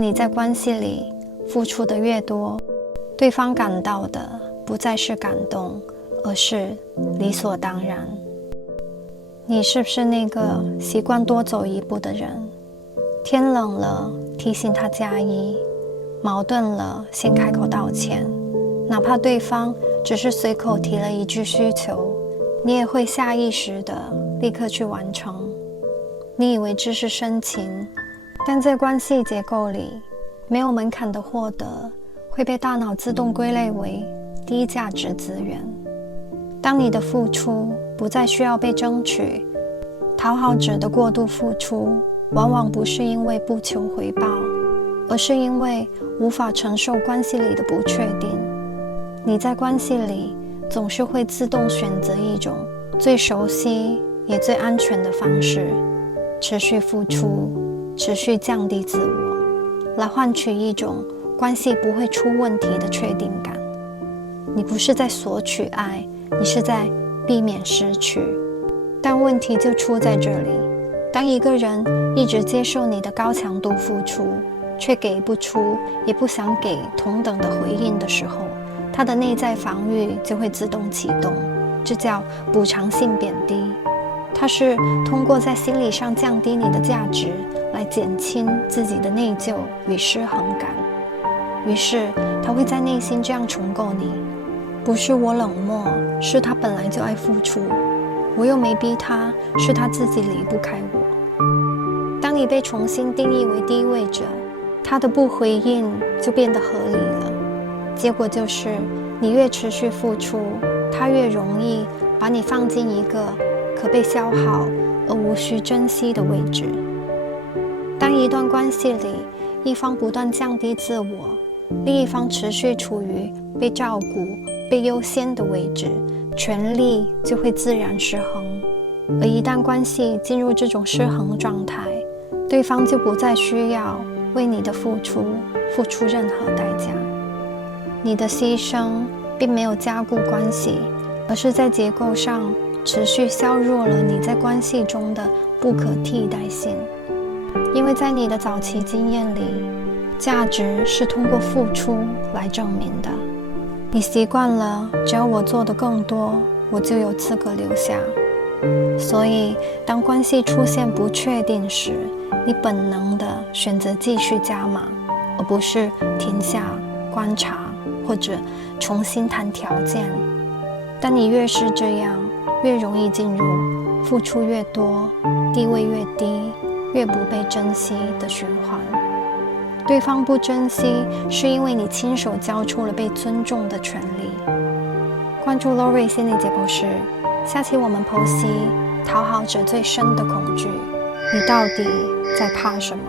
你在关系里付出的越多，对方感到的不再是感动，而是理所当然。你是不是那个习惯多走一步的人？天冷了提醒他加衣，矛盾了先开口道歉，哪怕对方只是随口提了一句需求，你也会下意识的立刻去完成。你以为这是深情，但在关系结构里，没有门槛的获得会被大脑自动归类为低价值资源。当你的付出不再需要被争取，讨好者的过度付出往往不是因为不求回报，而是因为无法承受关系里的不确定。你在关系里总是会自动选择一种最熟悉也最安全的方式，持续付出，持续降低自我，来换取一种关系不会出问题的确定感。你不是在索取爱，你是在避免失去。但问题就出在这里，当一个人一直接受你的高强度付出，却给不出也不想给同等的回应的时候，他的内在防御就会自动启动，这叫补偿性贬低。它是通过在心理上降低你的价值，来减轻自己的内疚与失衡感。于是他会在内心这样重构你：不是我冷漠，是他本来就爱付出，我又没逼他，是他自己离不开我。当你被重新定义为低位者，他的不回应就变得合理了。结果就是你越持续付出，他越容易把你放进一个可被消耗而无需珍惜的位置。当一段关系里一方不断降低自我，另一方持续处于被照顾、被优先的位置，权力就会自然失衡。而一旦关系进入这种失衡状态，对方就不再需要为你的付出付出任何代价。你的牺牲并没有加固关系，而是在结构上持续削弱了你在关系中的不可替代性。因为在你的早期经验里，价值是通过付出来证明的。你习惯了只要我做的更多，我就有资格留下。所以当关系出现不确定时，你本能的选择继续加码，而不是停下观察或者重新谈条件。但你越是这样，越容易进入付出越多，地位越低，越不被珍惜的循环。对方不珍惜，是因为你亲手交出了被尊重的权利。关注 Lori 心理解剖室，下期我们剖析讨好者最深的恐惧。你到底在怕什么？